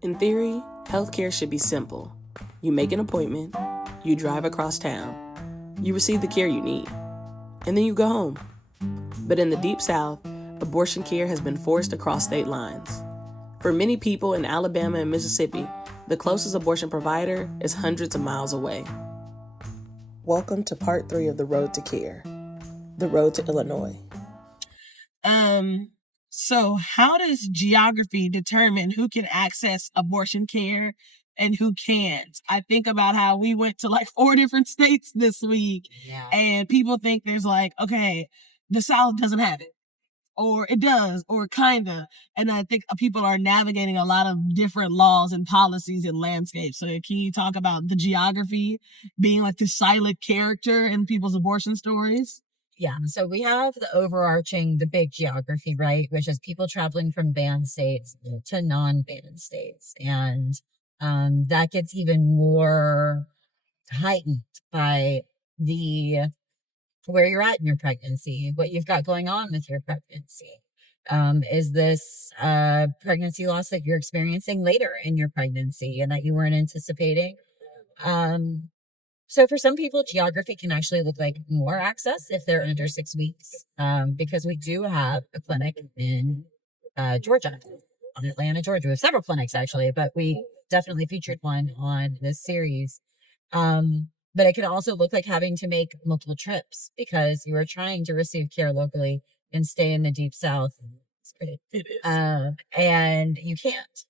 In theory, healthcare should be simple. You make an appointment, you drive across town, you receive the care you need, and then you go home. But in the Deep South, abortion care has been forced across state lines. For many people in Alabama and Mississippi, the closest abortion provider is hundreds of miles away. Welcome to part 3 of the Road to Care, the road to Illinois. So how does geography determine who can access abortion care and who can't? I think about how we went to like 4 different states this week, and people think there's like, okay, the South doesn't have it, or it does, or kinda. And I think people are navigating a lot of different laws and policies and landscapes. So can you talk about the geography being like the silent character in people's abortion stories? Yeah, so we have the big geography, right? Which is people traveling from banned states to non-banned states. And that gets even more heightened by where you're at in your pregnancy, what you've got going on with your pregnancy. Is this pregnancy loss that you're experiencing later in your pregnancy and that you weren't anticipating? So for some people, geography can actually look like more access if they're under 6 weeks, because we do have a clinic in Georgia, in Atlanta, Georgia. We have several clinics, actually, but we definitely featured one on this series. But it can also look like having to make multiple trips because you are trying to receive care locally and stay in the Deep South. It is. And you can't.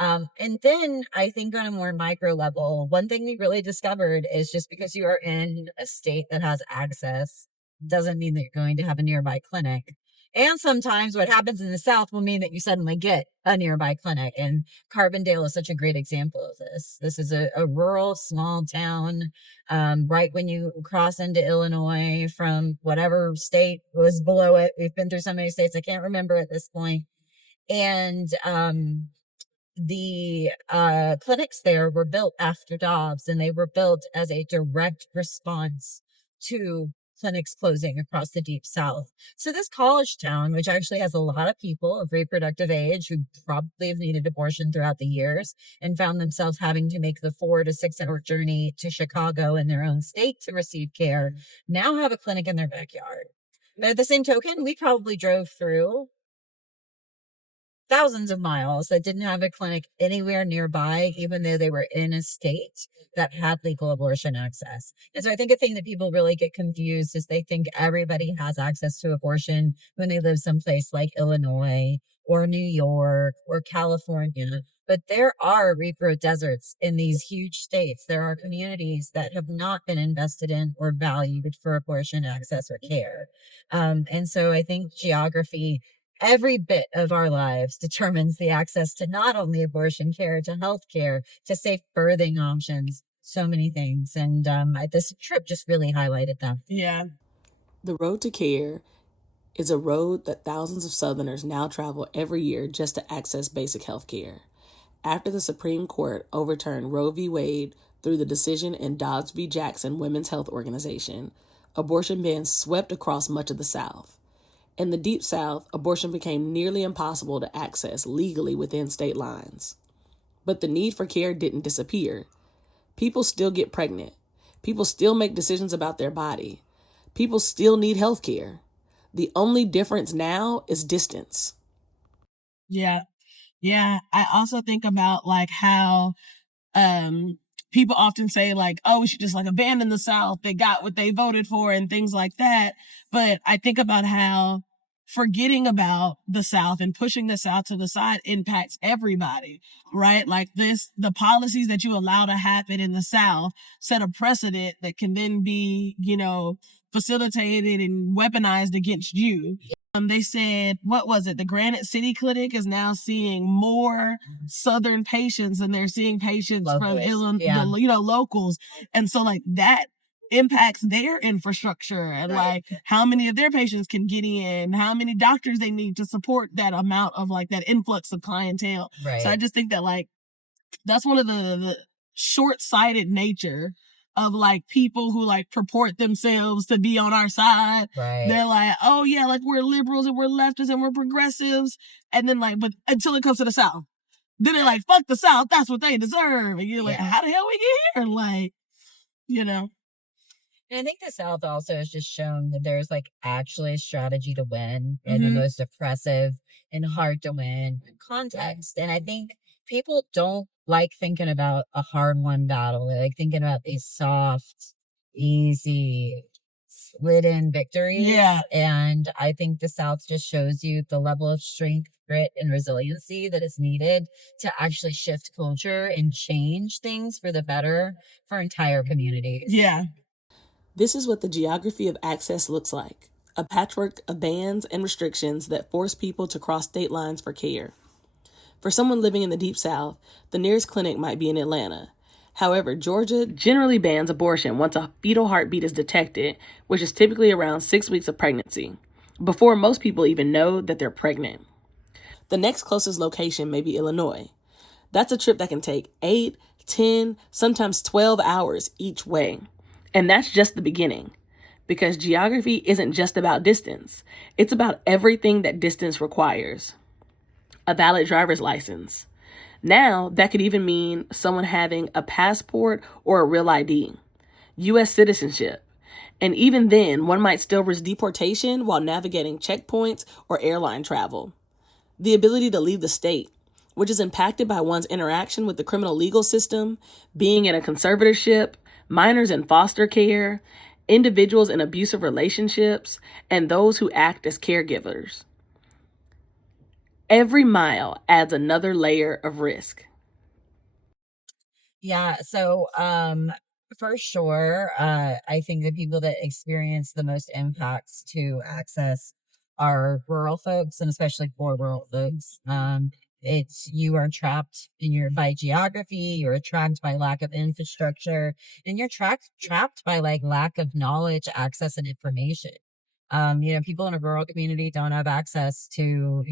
And then I think on a more micro level, one thing we really discovered is just because you are in a state that has access doesn't mean that you're going to have a nearby clinic. And sometimes what happens in the South will mean that you suddenly get a nearby clinic. And Carbondale is such a great example of this. This is a rural, small town, right when you cross into Illinois from whatever state was below it. We've been through so many states, I can't remember at this point. And, the clinics there were built after Dobbs, and they were built as a direct response to clinics closing across the Deep South. So this college town, which actually has a lot of people of reproductive age who probably have needed abortion throughout the years and found themselves having to make the 4 to 6 hour journey to Chicago in their own state to receive care, now have a clinic in their backyard. But at the same token, we probably drove through thousands of miles that didn't have a clinic anywhere nearby, even though they were in a state that had legal abortion access. And so I think a thing that people really get confused is they think everybody has access to abortion when they live someplace like Illinois or New York or California. But there are repro deserts in these huge states. There are communities that have not been invested in or valued for abortion access or care. And so I think geography, every bit of our lives, determines the access to not only abortion care, to health care, to safe birthing options, so many things. And this trip just really highlighted that. Yeah. The Road to Care is a road that thousands of Southerners now travel every year just to access basic health care. After the Supreme Court overturned Roe v. Wade through the decision in Dobbs v. Jackson Women's Health Organization, abortion bans swept across much of the South. In the Deep South, abortion became nearly impossible to access legally within state lines. But the need for care didn't disappear. People still get pregnant. People still make decisions about their body. People still need health care. The only difference now is distance. Yeah. I also think about like how people often say like, oh, we should just like abandon the South. They got what they voted for and things like that. But I think about how forgetting about the South and pushing the South to the side impacts everybody, right? Like the policies that you allow to happen in the South set a precedent that can then be, facilitated and weaponized against you. They said, what was it? The Granite City Clinic is now seeing more Southern patients than they're seeing patients locals. From Illinois, locals. And so like that impacts their infrastructure and like how many of their patients can get in, how many doctors they need to support that amount of like that influx of clientele. Right. So I just think that like, that's one of the short-sighted nature of like people who like purport themselves to be on our side. Right. They're like, oh yeah, like we're liberals and we're leftists and we're progressives. And then like, but until it comes to the South, then they're like, fuck the South, that's what they deserve. And you're like, how the hell we get here? Like, you know. And I think the South also has just shown that there's like actually a strategy to win in the most oppressive and hard to win context. And I think people don't like thinking about a hard won battle. They like thinking about these soft, easy, slid in victories. Yeah. And I think the South just shows you the level of strength, grit, and resiliency that is needed to actually shift culture and change things for the better for entire communities. Yeah. This is what the geography of access looks like: a patchwork of bans and restrictions that force people to cross state lines for care. For someone living in the Deep South, the nearest clinic might be in Atlanta. However, Georgia generally bans abortion once a fetal heartbeat is detected, which is typically around 6 weeks of pregnancy, before most people even know that they're pregnant. The next closest location may be Illinois. That's a trip that can take 8, 10, sometimes 12 hours each way. And that's just the beginning, because geography isn't just about distance. It's about everything that distance requires. A valid driver's license. Now, that could even mean someone having a passport or a real ID. U.S. citizenship. And even then, one might still risk deportation while navigating checkpoints or airline travel. The ability to leave the state, which is impacted by one's interaction with the criminal legal system, being in a conservatorship, minors in foster care, individuals in abusive relationships, and those who act as caregivers. Every mile adds another layer of risk. Yeah, so for sure, I think the people that experience the most impacts to access are rural folks, and especially poor rural folks. It's you are trapped in your by geography, you're trapped by lack of infrastructure, and you're trapped by like lack of knowledge, access, and information. People in a rural community don't have access to,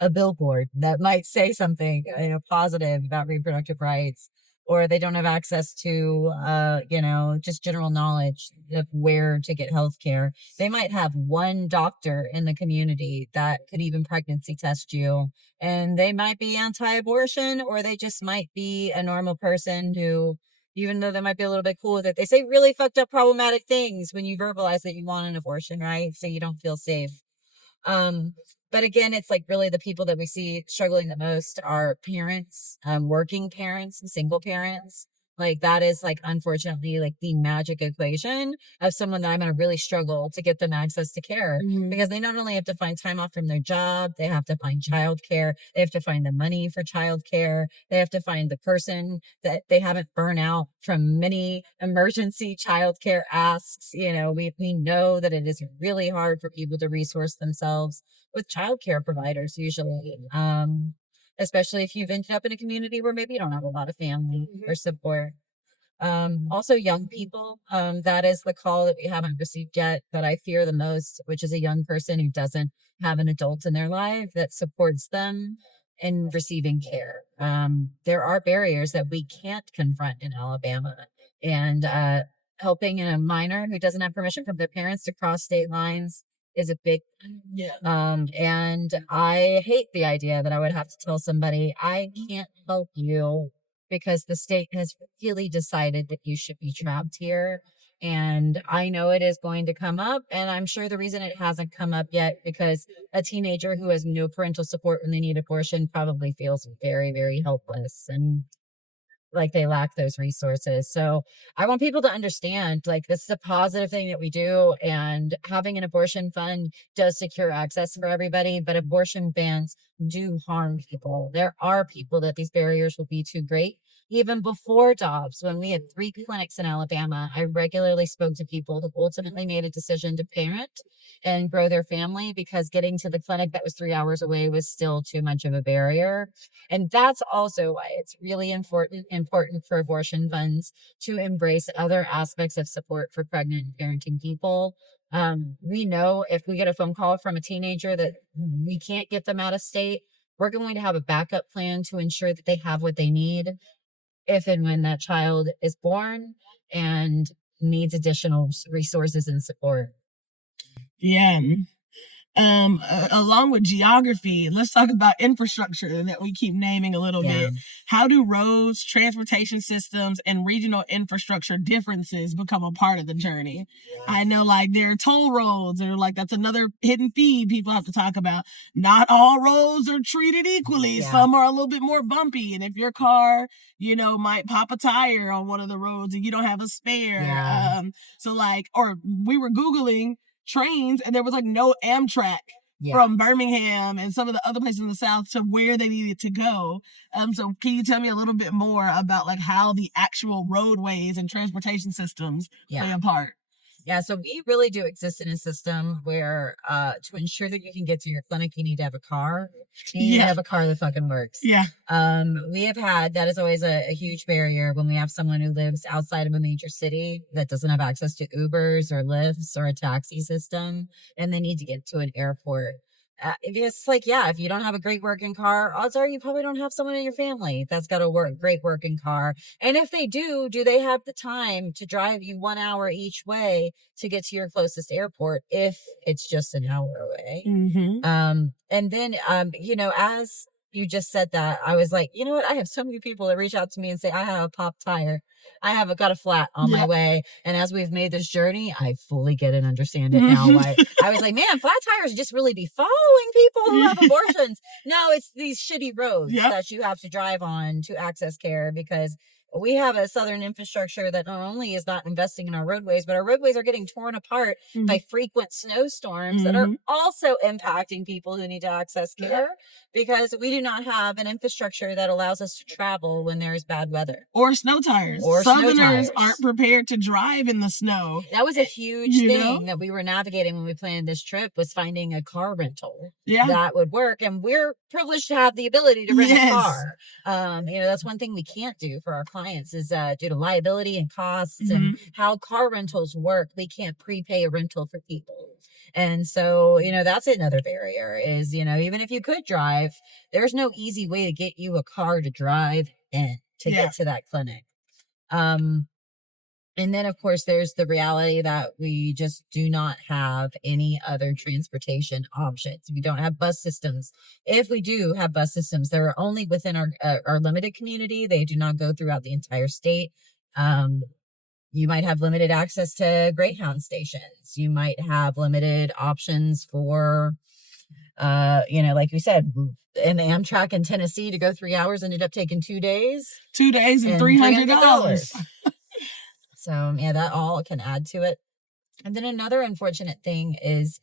a billboard that might say something, positive about reproductive rights, or they don't have access to, just general knowledge of where to get health care. They might have one doctor in the community that could even pregnancy test you, and they might be anti-abortion, or they just might be a normal person who, even though they might be a little bit cool with it, they say really fucked up problematic things when you verbalize that you want an abortion, right? So you don't feel safe. But again, it's like really the people that we see struggling the most are parents, working parents and single parents. Like that is like, unfortunately, like the magic equation of someone that I'm going to really struggle to get them access to care, because they not only have to find time off from their job, they have to find childcare, they have to find the money for childcare, they have to find the person that they haven't burnt out from many emergency childcare asks. We know that it is really hard for people to resource themselves with childcare providers usually. Especially if you've ended up in a community where maybe you don't have a lot of family or support. Also young people, that is the call that we haven't received yet, that I fear the most, which is a young person who doesn't have an adult in their life that supports them in receiving care. There are barriers that we can't confront in Alabama, and helping a minor who doesn't have permission from their parents to cross state lines is a big and I hate the idea that I would have to tell somebody I can't help you because the state has really decided that you should be trapped here. And I know it is going to come up, and I'm sure the reason it hasn't come up yet because a teenager who has no parental support when they need abortion probably feels very, very helpless and like they lack those resources. So I want people to understand, like, this is a positive thing that we do, and having an abortion fund does secure access for everybody, but abortion bans do harm people. There are people that these barriers will be too great. Even before Dobbs, when we had 3 clinics in Alabama, I regularly spoke to people who ultimately made a decision to parent and grow their family because getting to the clinic that was 3 hours away was still too much of a barrier. And that's also why it's really important for abortion funds to embrace other aspects of support for pregnant and parenting people. We know if we get a phone call from a teenager that we can't get them out of state, we're going to have a backup plan to ensure that they have what they need if and when that child is born and needs additional resources and support. Yeah. Along with geography, let's talk about infrastructure that we keep naming a little bit. How do roads, transportation systems, and regional infrastructure differences become a part of the journey? I know, like, there are toll roads, or like that's another hidden fee people have to talk about. Not all roads are treated equally. Some are a little bit more bumpy, and if your car, might pop a tire on one of the roads and you don't have a spare. So like, or we were Googling trains, and there was like no Amtrak from Birmingham and some of the other places in the South to where they needed to go. So can you tell me a little bit more about like how the actual roadways and transportation systems play a part? Yeah, so we really do exist in a system where to ensure that you can get to your clinic, you need to have a car. You need to have a car that fucking works. We have had, that is always a huge barrier when we have someone who lives outside of a major city that doesn't have access to Ubers or Lyfts or a taxi system, and they need to get to an airport. It's like, if you don't have a great working car, odds are you probably don't have someone in your family that's got a great working car. And if they do they have the time to drive you 1 hour each way to get to your closest airport if it's just an hour away? And then, as you just said that, I was like, you know what? I have so many people that reach out to me and say, I have a pop tire. I have got a flat on my way. And as we've made this journey, I fully get and understand it now. Why I was like, man, flat tires just really be following people who have abortions. No, it's these shitty roads that you have to drive on to access care, because we have a southern infrastructure that not only is not investing in our roadways, but our roadways are getting torn apart by frequent snowstorms that are also impacting people who need to access care, because we do not have an infrastructure that allows us to travel when there's bad weather. Or snow tires. Southerners aren't prepared to drive in the snow. That was a huge thing that we were navigating when we planned this trip, was finding a car rental that would work. And we're privileged to have the ability to rent a car. That's one thing we can't do for our clients is due to liability and costs and how car rentals work. We can't prepay a rental for people. And so, that's another barrier is, even if you could drive, there's no easy way to get you a car to drive in to get to that clinic. And then, of course, there's the reality that we just do not have any other transportation options. We don't have bus systems. If we do have bus systems, they're only within our limited community. They do not go throughout the entire state. You might have limited access to Greyhound stations. You might have limited options for, like we said, an Amtrak in Tennessee to go 3 hours ended up taking 2 days. 2 days and $300. So, that all can add to it. And then another unfortunate thing is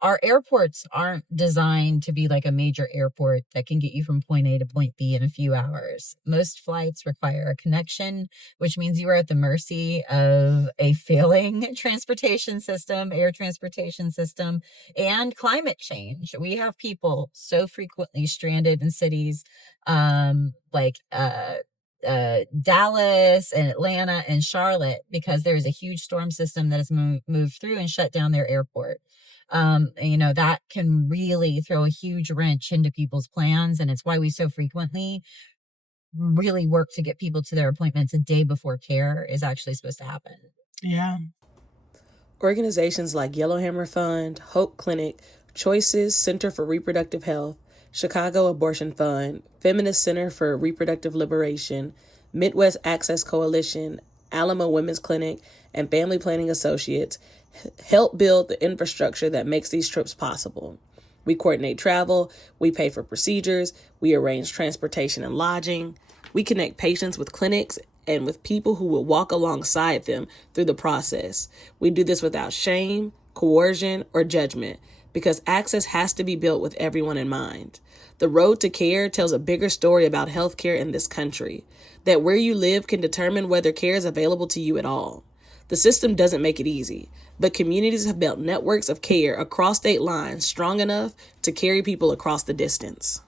our airports aren't designed to be like a major airport that can get you from point A to point B in a few hours. Most flights require a connection, which means you are at the mercy of a failing transportation system, air transportation system, and climate change. We have people so frequently stranded in cities like Dallas and Atlanta and Charlotte because there is a huge storm system that has moved through and shut down their airport. That can really throw a huge wrench into people's plans. And it's why we so frequently really work to get people to their appointments a day before care is actually supposed to happen. Yeah. Organizations like Yellowhammer Fund, Hope Clinic, Choices Center for Reproductive Health, Chicago Abortion Fund, Feminist Center for Reproductive Liberation, Midwest Access Coalition, Alamo Women's Clinic, and Family Planning Associates help build the infrastructure that makes these trips possible. We coordinate travel, we pay for procedures, we arrange transportation and lodging, we connect patients with clinics and with people who will walk alongside them through the process. We do this without shame, coercion, or judgment, because access has to be built with everyone in mind. The road to care tells a bigger story about healthcare in this country, that where you live can determine whether care is available to you at all. The system doesn't make it easy, but communities have built networks of care across state lines strong enough to carry people across the distance.